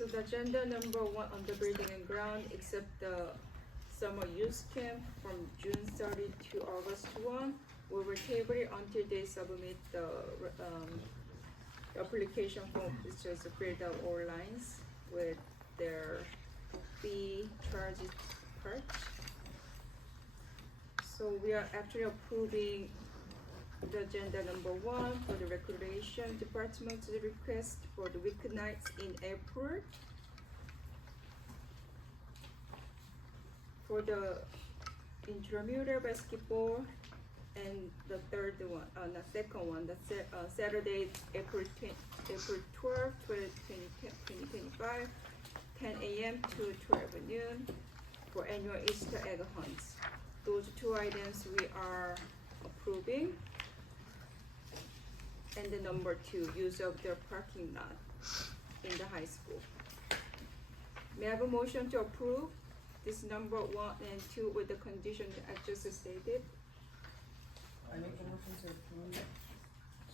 So the agenda number 1 on the building and ground, except the summer youth camp from June 30 to August 1. We will table it until they submit the application form, which is filled out all lines with their fee charges part. So we are actually approving the agenda number 1 for the recreation department's request for the weeknights in April. For the intramural basketball, and the second one, Saturday, April 12th, 2025, 10 a.m. to 12 noon for annual Easter egg hunts. Those 2 items we are approving. And the number 2, use of their parking lot in the high school. May I have a motion to approve this number 1 and 2 with the condition I just stated? I make a motion to approve.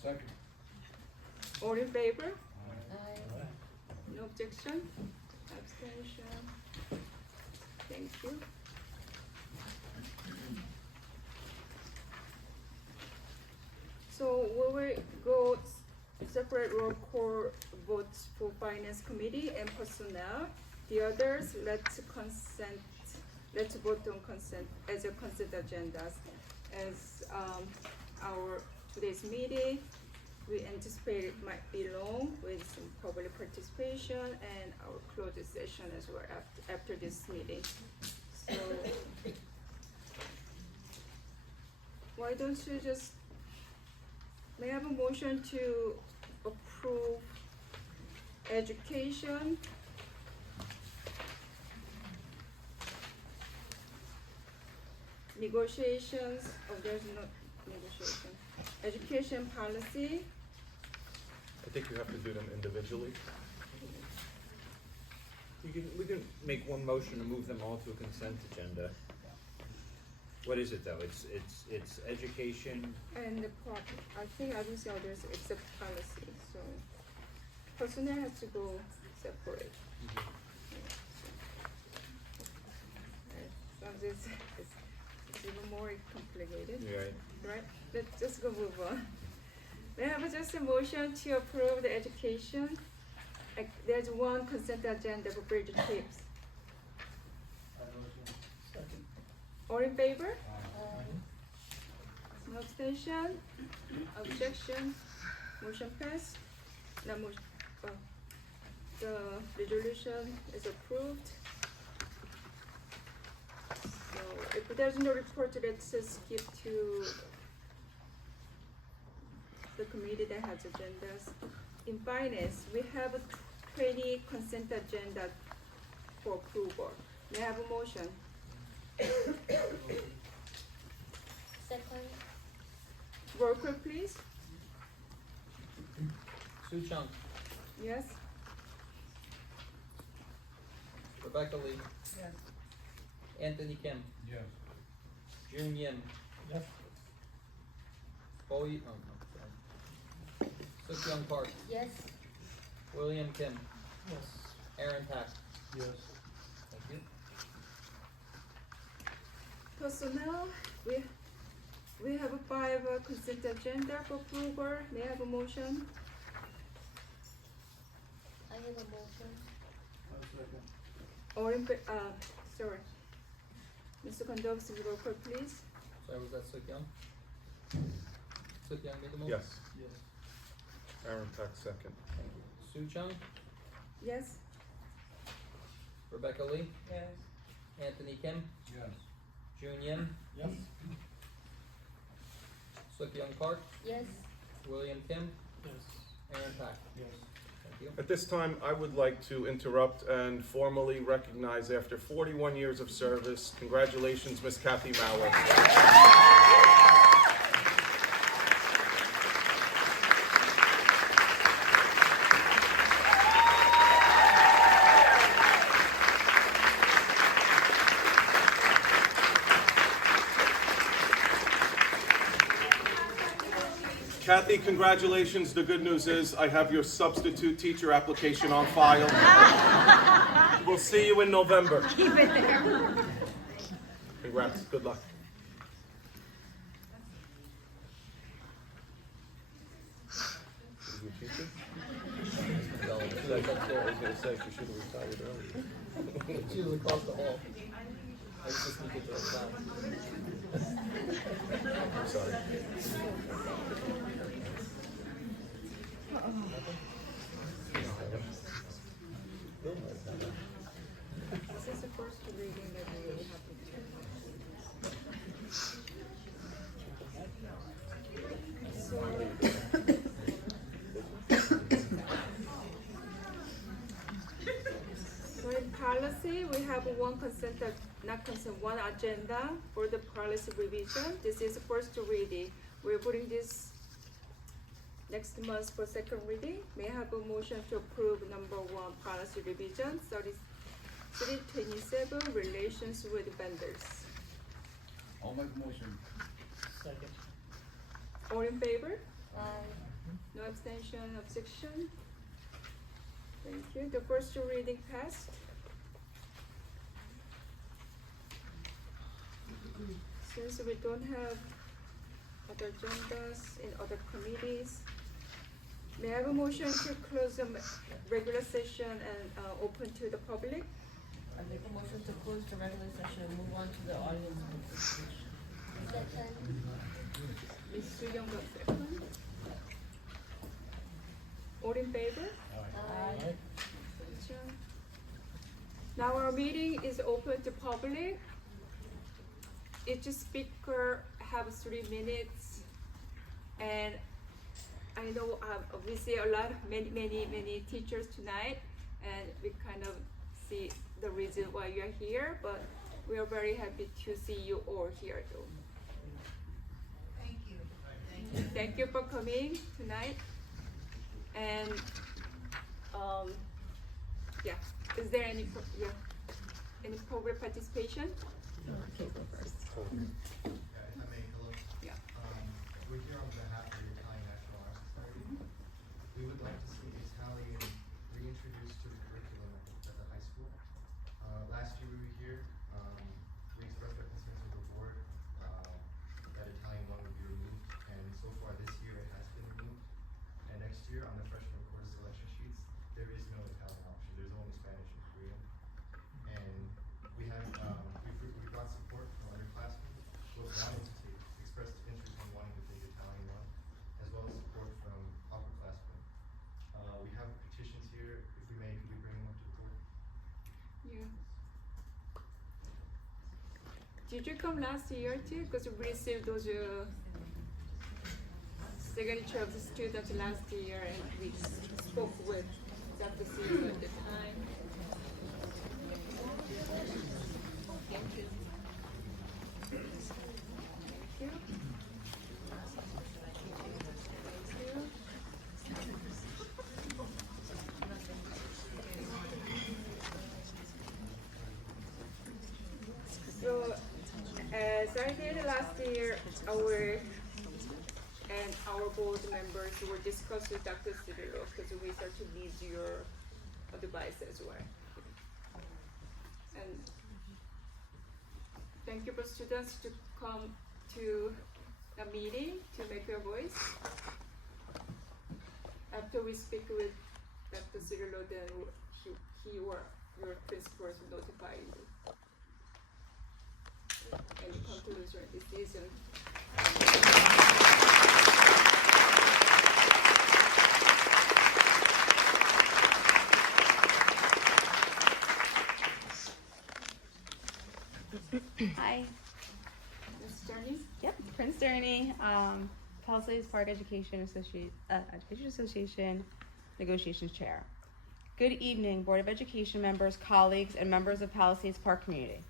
Second. All in favor? Aye. No objection? Abstention? Thank you. So we will go separate roll call votes for finance committee and personnel. The others, let's vote on consent as a consent agendas. As our today's meeting, we anticipate it might be long with some public participation and our closed session as well after this meeting. So why don't you just, may I have a motion to approve education, negotiations, there's no negotiation, education policy. I think you have to do them individually. We can make one motion to move them all to a consent agenda. What is it though? It's education. And the I think I don't see others except policy, so personnel has to go separate. So it's even more complicated, right? Let's just go move on. We have just a motion to approve the education. There's one consent agenda for bridge tips. All in favor? No abstention? Objection? Motion passed? The resolution is approved. So if there's no report, let's just skip to the committee that has agendas. In finance, we have 20 consent agenda for approval. May I have a motion? Second. Roll call, please. Sue Chung, Yes? Rebecca Lee, Yes. Anthony Kim, Yes. June Yim. Yes. BOE, Young Park, Yes. William Kim, Yes. Aaron Pack. Yes. Thank you. Personnel, we have a 5 consent agenda for approval. May I have a motion? I have a motion. All in, sorry. Mr. Condovis, roll call, please. Sorry, was that Suk Young? Suk Young made the motion? Yes, Yes. Aaron Tuck second. Thank you. Sue Chung, Yes? Rebecca Lee, Yes. Anthony Kim, Yes. June Yim, Yes. Suk Young Park, Yes. William Kim, Yes. Aaron Pack. Yes. Thank you. At this time, I would like to interrupt and formally recognize, after 41 years of service, congratulations, Miss Kathy Mauer. Kathy, congratulations. The good news is I have your substitute teacher application on file. We'll see you in November. Keep it there. Congrats. Good luck. I was going to say she should have retired earlier. She was across the hall. I was just thinking to herself. I'm sorry. This is the first reading that we will have to do. So in policy, we have one consent, not consent, one agenda for the policy revision. This is the first reading. We're putting this next month for second reading. May I have a motion to approve number one policy revision, 3327, relations with vendors. I'll make a motion. Second. All in favor? Aye. No abstention, objection? Thank you. The first reading passed. Since we don't have other agendas in other committees, may I have a motion to close the regular session and open to the public? I make a motion to close the regular session and move on to the audience participation. Second. Ms. Soo-young got second. All in favor? Aye. Abstention? Now our meeting is open to public. Each speaker have 3 minutes, and I know we see many teachers tonight, and we kind of see the reason why you are here, but we are very happy to see you all here though. Thank you. Thank you for coming tonight. And yeah, is there any public participation? Okay, go first. If I may, hello. Yeah. We're here on behalf of the Italian National Art Society. We would like to see Italian reintroduced to the curriculum at the high school. Last year we were here, we expressed our concerns with the board, that Italian 1 would be removed, and so far this year it has been removed. And next year on the freshman course selection sheets, there is no Italian option, there's only Spanish and Korean. And we have, we got support from underclassmen who have wanted to express interest in wanting to take Italian 1, as well as support from upperclassmen. We have petitions here, if we may, could we bring them up to the board? Yeah. Did you come last year too? Because we received those signature of the students last year, and we spoke with Dr. Silva at the time. Thank you. Thank you. So, as I did last year, our board members will discuss with Dr. Cirillo, because we start to need your advice as well. And thank you for students to come to a meeting to make your voice. After we speak with Dr. Cirillo, then he or your principals will notify you. And conclusion decision. Hi. Ms. Journey? Yep. Prince Durney, Palisades Park Education Association Negotiations Chair. Good evening, Board of Education members, colleagues, and members of Palisades Park community.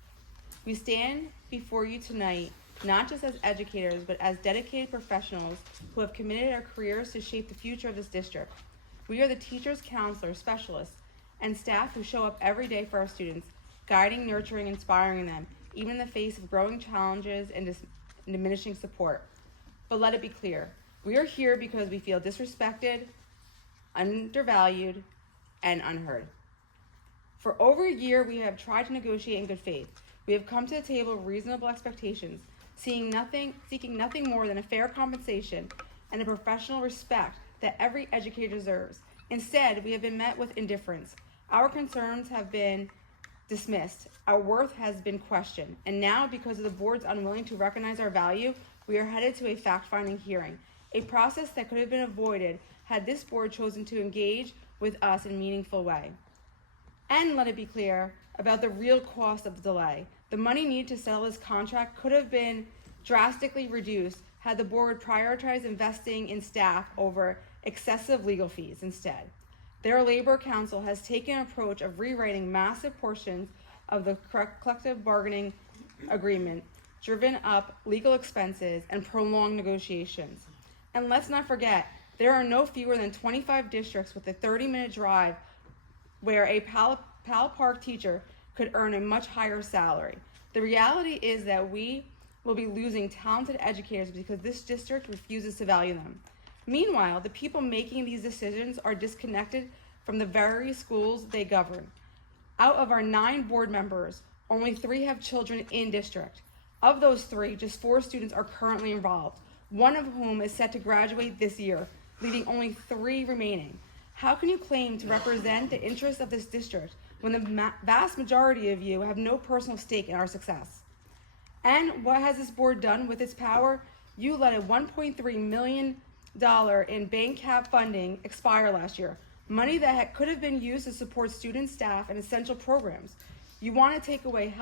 We stand before you tonight not just as educators, but as dedicated professionals who have committed our careers to shape the future of this district. We are the teachers, counselors, specialists, and staff who show up every day for our students, guiding, nurturing, inspiring them, even in the face of growing challenges and diminishing support. But let it be clear, We are here because we feel disrespected, undervalued, and unheard. For over a year, we have tried to negotiate in good faith. We have come to the table with reasonable expectations, seeking nothing more than a fair compensation and a professional respect that every educator deserves. Instead, we have been met with indifference. Our concerns have been dismissed. Our worth has been questioned. And now, because of the board's unwilling to recognize our value, we are headed to a fact-finding hearing, a process that could have been avoided had this board chosen to engage with us in a meaningful way. And let it be clear about the real cost of the delay. The money needed to settle this contract could have been drastically reduced had the board prioritized investing in staff over excessive legal fees instead. Their labor council has taken an approach of rewriting massive portions of the collective bargaining agreement, driven up legal expenses, and prolonged negotiations. And let's not forget, there are no fewer than 25 districts with a 30-minute drive where a Pal Park teacher could earn a much higher salary. The reality is that we will be losing talented educators because this district refuses to value them. Meanwhile, the people making these decisions are disconnected from the very schools they govern. Out of our 9 board members, only 3 have children in district. Of those 3, just 4 students are currently involved, one of whom is set to graduate this year, leaving only 3 remaining. How can you claim to represent the interests of this district when the vast majority of you have no personal stake in our success? And what has this board done with its power? You let a $1.3 million in bank cap funding expire last year, money that could have been used to support student, staff, and essential programs. You want to take away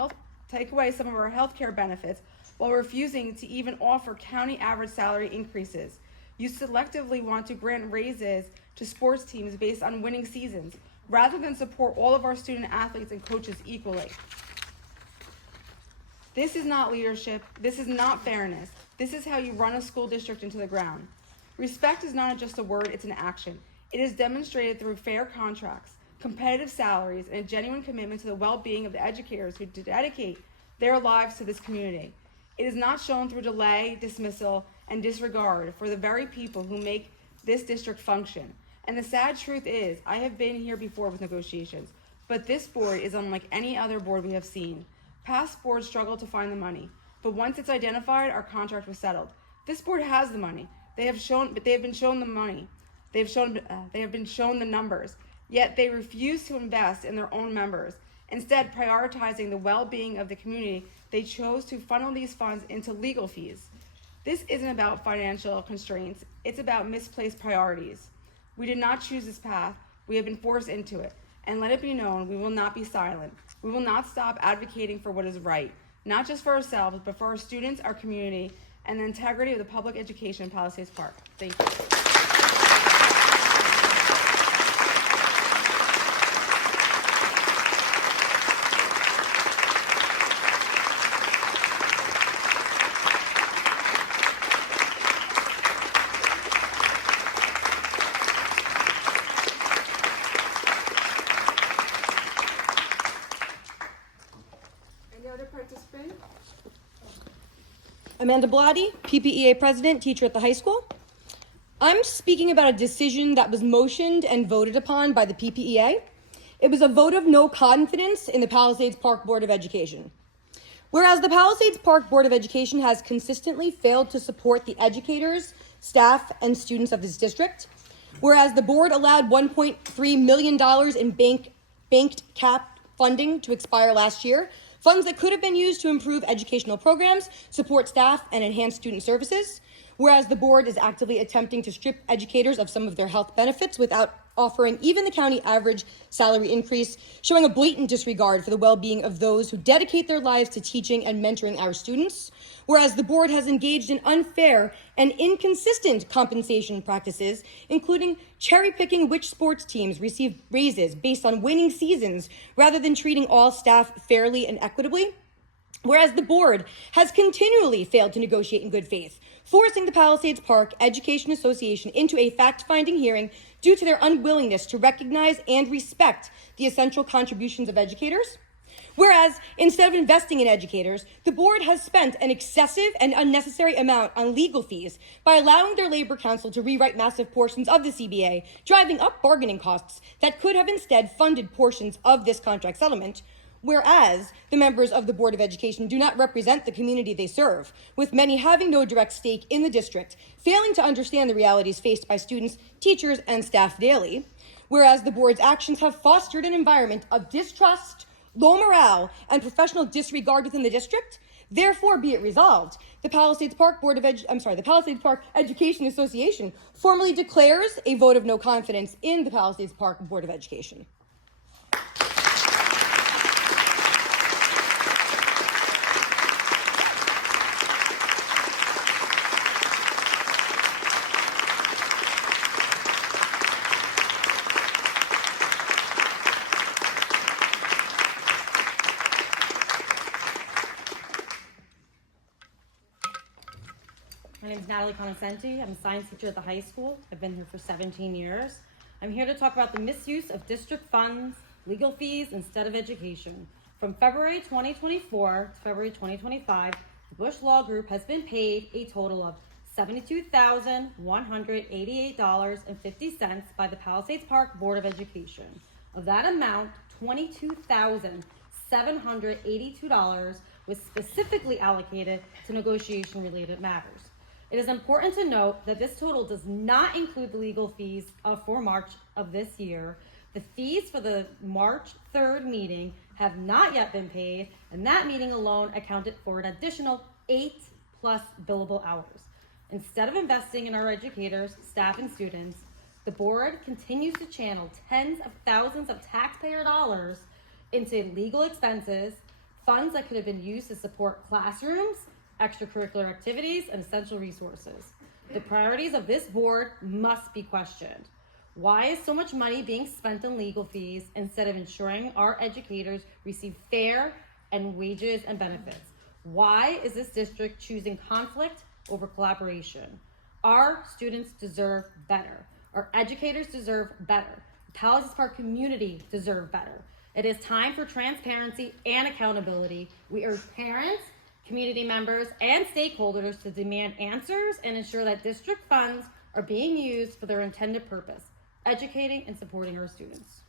some of our healthcare benefits while refusing to even offer county average salary increases. You selectively want to grant raises to sports teams based on winning seasons, rather than support all of our student athletes and coaches equally. This is not leadership. This is not fairness. This is how you run a school district into the ground. Respect is not just a word, it's an action. It is demonstrated through fair contracts, competitive salaries, and a genuine commitment to the well-being of the educators who dedicate their lives to this community. It is not shown through delay, dismissal, and disregard for the very people who make this district function. And the sad truth is, I have been here before with negotiations, but this board is unlike any other board we have seen. Past boards struggle to find the money, but once it's identified, our contract was settled. This board has the money. They have been shown the money. They have been shown the numbers, yet they refuse to invest in their own members. Instead, prioritizing the well-being of the community, they chose to funnel these funds into legal fees. This isn't about financial constraints. It's about misplaced priorities. We did not choose this path. We have been forced into it. And let it be known, we will not be silent. We will not stop advocating for what is right, not just for ourselves, but for our students, our community, and the integrity of the public education in Palisades Park. Thank you. Any other participant? Amanda Blotti, PPEA President, teacher at the high school. I'm speaking about a decision that was motioned and voted upon by the PPEA. It was a vote of no confidence in the Palisades Park Board of Education. Whereas the Palisades Park Board of Education has consistently failed to support the educators, staff, and students of this district, whereas the board allowed $1.3 million in banked cap funding to expire last year, funds that could have been used to improve educational programs, support staff, and enhance student services, whereas the board is actively attempting to strip educators of some of their health benefits without offering even the county average salary increase, showing a blatant disregard for the well-being of those who dedicate their lives to teaching and mentoring our students, whereas the board has engaged in unfair and inconsistent compensation practices, including cherry-picking which sports teams receive raises based on winning seasons rather than treating all staff fairly and equitably, whereas the board has continually failed to negotiate in good faith, forcing the Palisades Park Education Association into a fact-finding hearing due to their unwillingness to recognize and respect the essential contributions of educators, Whereas, instead of investing in educators, the board has spent an excessive and unnecessary amount on legal fees by allowing their labor council to rewrite massive portions of the CBA, driving up bargaining costs that could have instead funded portions of this contract settlement. Whereas the members of the Board of Education do not represent the community they serve, with many having no direct stake in the district, failing to understand the realities faced by students, teachers, and staff daily. Whereas the board's actions have fostered an environment of distrust, low morale, and professional disregard within the district. Therefore, be it resolved, the Palisades Park the Palisades Park Education Association formally declares a vote of no confidence in the Palisades Park Board of Education. My name is Natalie Conoscenti. I'm a science teacher at the high school. I've been here for 17 years. I'm here to talk about the misuse of district funds, legal fees instead of education. From February 2024 to February 2025, the Bush Law Group has been paid a total of $72,188.50 by the Palisades Park Board of Education. Of that amount, $22,782 was specifically allocated to negotiation-related matters. It is important to note that this total does not include the legal fees for March of this year. The fees for the March 3rd meeting have not yet been paid, and that meeting alone accounted for an additional 8+ billable hours. Instead of investing in our educators, staff, and students, the board continues to channel tens of thousands of taxpayer dollars into legal expenses, funds that could have been used to support classrooms, extracurricular activities, and essential resources. The priorities of this board must be questioned. Why is so much money being spent on legal fees instead of ensuring our educators receive fair and wages and benefits? Why is this district choosing conflict over collaboration? Our students deserve better. Our educators deserve better. The Palisades Park community deserve better. It is time for transparency and accountability. We urge parents, community members, and stakeholders to demand answers and ensure that district funds are being used for their intended purpose, educating and supporting our students.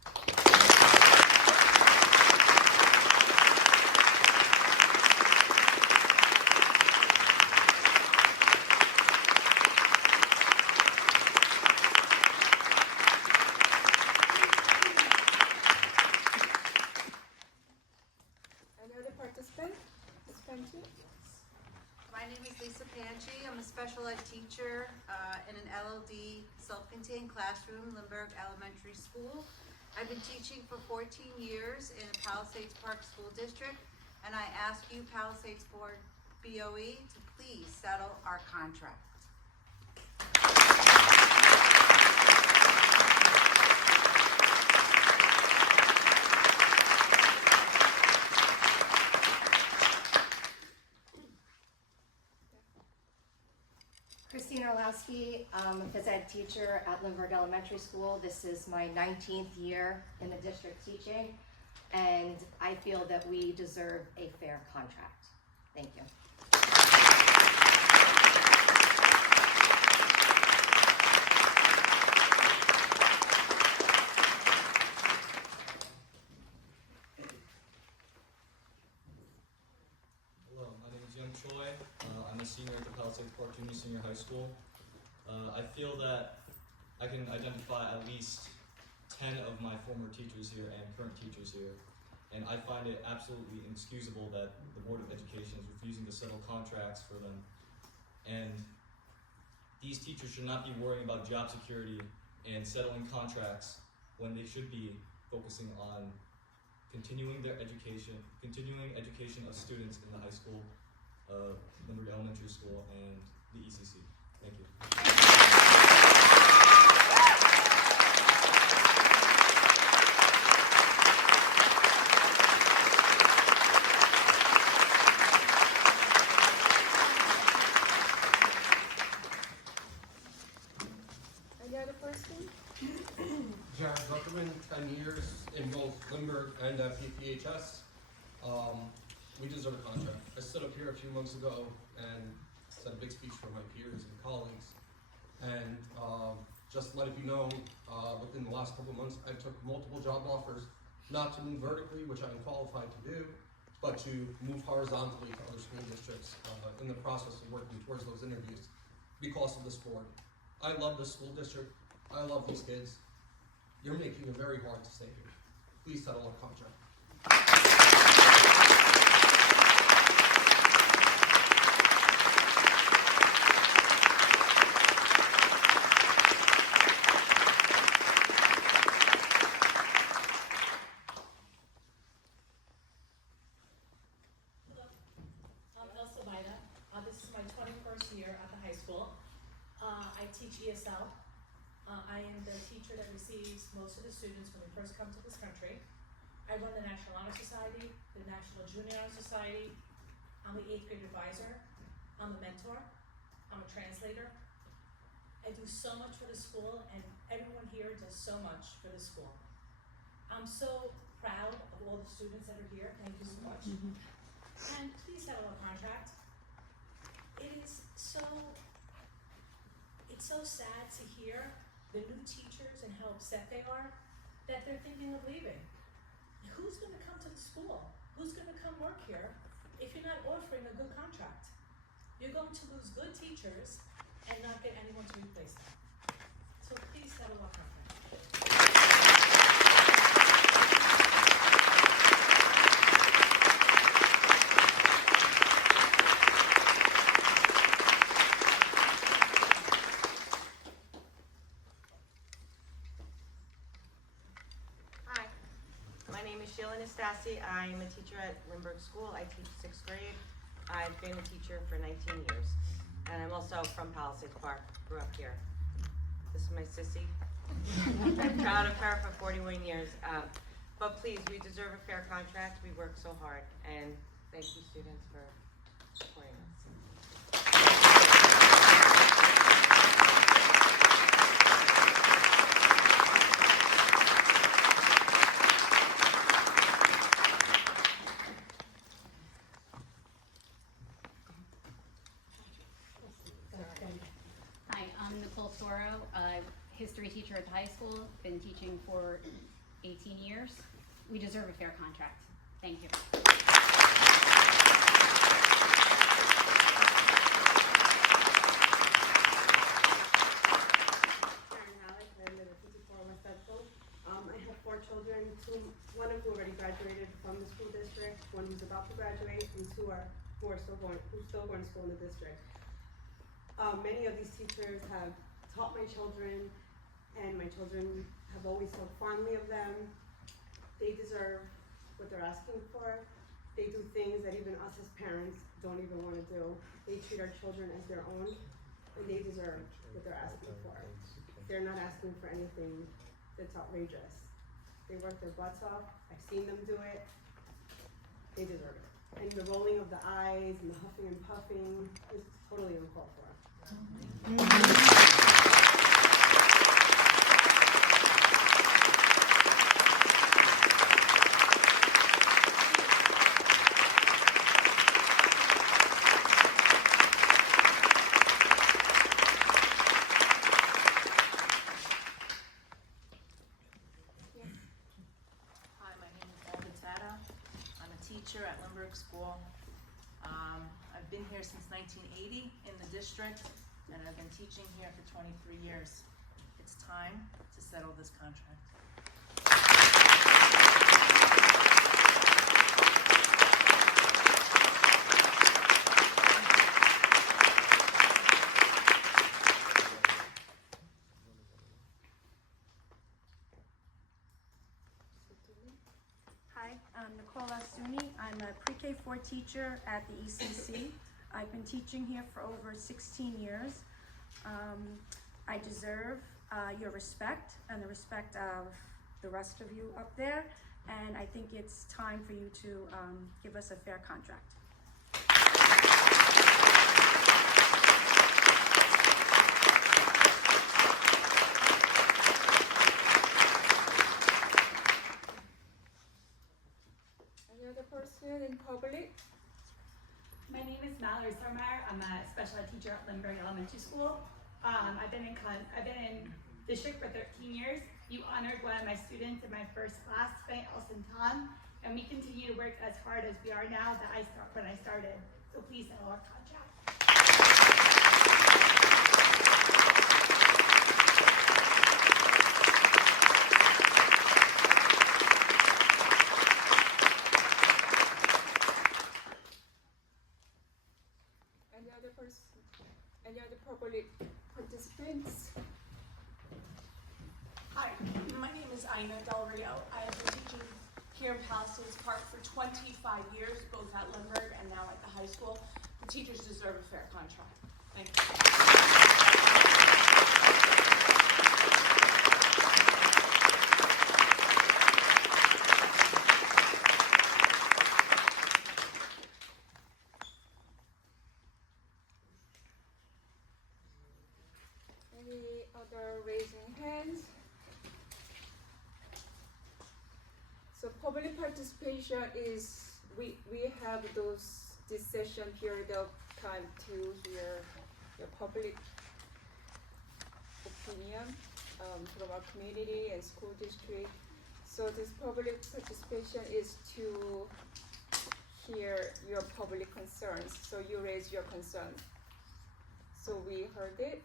Any other participant? My name is Lisa Panchi. I'm a special ed teacher in an LLD self-contained classroom, Lindbergh Elementary School. I've been teaching for 14 years in the Palisades Park School District, and I ask you, Palisades Board BOE, to please settle our contract. Christine Orlowski, I'm a phys ed teacher at Lindbergh Elementary School. This is my 19th year in the district teaching, and I feel that we deserve a fair contract. Thank you. Hello, my name is Young Choi. I'm a senior at the Palisades Park Junior Senior High School. I feel that I can identify at least 10 of my former teachers here and current teachers here, and I find it absolutely inexcusable that the Board of Education is refusing to settle contracts for them. And these teachers should not be worrying about job security and settling contracts when they should be focusing on continuing education of students in the high school, Lindbergh Elementary School, and the ECC. Thank you. Any other person? Jared Zuckerman, 10 years in both Lindbergh and PPHS. We deserve a contract. I stood up here a few months ago and said a big speech for my peers and colleagues. And just to let it be known, within the last couple of months, I took multiple job offers, not to move vertically, which I'm qualified to do, but to move horizontally to other school districts in the process of working towards those interviews because of this board. I love this school district. I love these kids. You're making it very hard to stay here. Please settle our contract. This is my 21st year at the high school. I teach ESL. I am the teacher that receives most of the students when they first come to this country. I run the National Honor Society, the National Junior Honor Society. I'm the 8th grade advisor. I'm a mentor. I'm a translator. I do so much for the school, and everyone here does so much for the school. I'm so proud of all the students that are here. Thank you so much. And please settle our contract. It's so sad to hear the new teachers and how upset they are that they're thinking of leaving. Who's going to come to the school? Who's going to come work here if you're not offering a good contract? You're going to lose good teachers and not get anyone to replace them. So please settle our contract. I'm a teacher at Lindbergh School. I teach 6th grade. I've been a teacher for 19 years. And I'm also from Palisades Park, grew up here. This is my sissy. I'm proud of her for 41 years. But please, we deserve a fair contract. We work so hard. And thank you, students, for supporting us. History teacher at the high school, been teaching for 18 years. We deserve a fair contract. Thank you. I have 4 children, one of who already graduated from the school district, one who's about to graduate, and 2 who are still going to school in the district. Many of these teachers have taught my children, and my children have always thought fondly of them. They deserve what they're asking for. They do things that even us as parents don't even want to do. They treat our children as their own, and they deserve what they're asking for. They're not asking for anything that's outrageous. They work their butts off. I've seen them do it. They deserve it. And the rolling of the eyes and the huffing and puffing is totally uncalled for. At Lindbergh School. I've been here since 1980 in the district, and I've been teaching here for 23 years. It's time to settle this contract. I'm a pre-K 4 teacher at the ECC. I've been teaching here for over 16 years. I deserve your respect and the respect of the rest of you up there, and I think it's time for you to give us a fair contract. Any other person? public. My name is Mallory Sarmeyer. I'm a special ed teacher at Lindbergh Elementary School. I've been in district for 13 years. You honored one of my students in my first class, Elson Tom, and we continue to work as hard as we are now when I started. So please settle our contract. Any other public participants? Hi, my name is Aina Del Rio. I have been teaching here in Palisades Park for 25 years, both at Lindbergh and now at the high school. The teachers deserve a fair contract. Thank you. Any other raising hands? So public participation is, we have this session period of time to hear your public opinion from our community and school district. So this public participation is to hear your public concerns. So you raise your concern. So we heard it.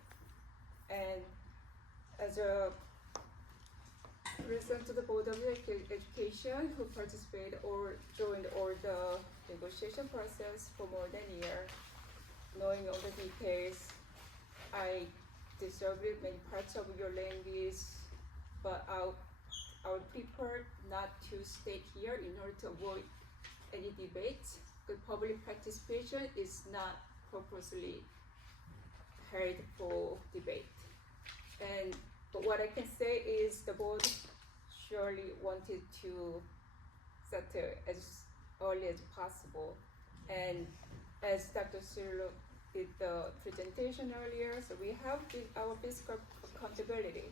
And as a president of the Board of Education who participated or joined all the negotiation process for more than a year, knowing all the details, I distributed many parts of your language, but I would prefer not to stay here in order to avoid any debate. The public participation is not purposely held for debate. But what I can say is the board surely wanted to settle as early as possible. And as Dr. Cirillo did the presentation earlier, so we have our fiscal accountability.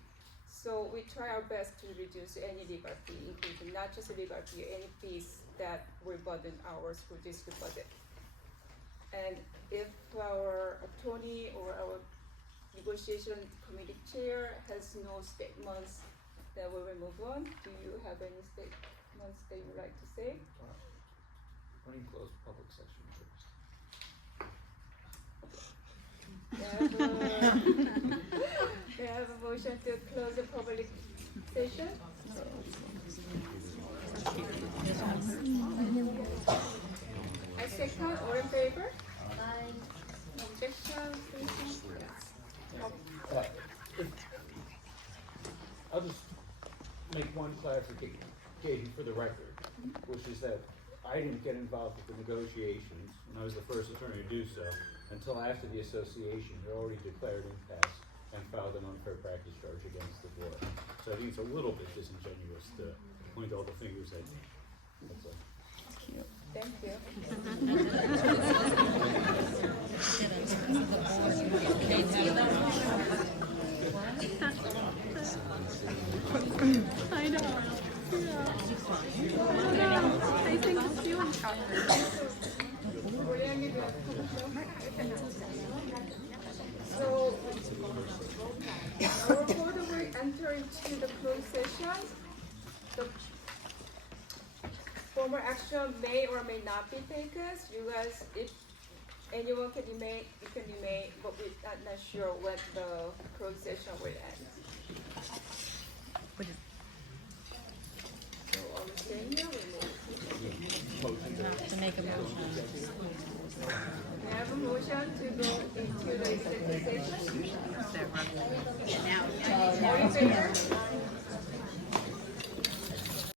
So we try our best to reduce any legal fee, including not just legal fee, any fees that will burden our school district budget. And if our attorney or our negotiation committee chair has no statements, then we will move on. Do you have any statements that you would like to say? Let me close public session first. We have a motion to close the public session. I second. All in favor? Aye. Objection, please. I'll just make one clarification for the record, which is that I didn't get involved with the negotiations, and I was the first attorney to do so, until after the association had already declared impasse and filed an unfair practice charge against the board. So I think it's a little bit disingenuous to point all the fingers at me. That's all. Thank you. I know. I think it's you and So, our board will enter into the closed session. The formal action may or may not be taken. You guys, if anyone can remain, you can remain, but we're not sure when the closed session will end. So, are we staying here? We have to make a motion. We have a motion to go into the executive session. All in favor?